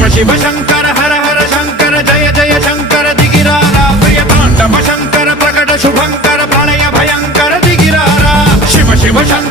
शिव शिव शंकर हर हर शंकर जय जय शंकर दिगिरारा प्रिय तांडव शंकर प्रकट शुभंकर प्रणय भयंकर दिगिरारा शिव शिव शंकर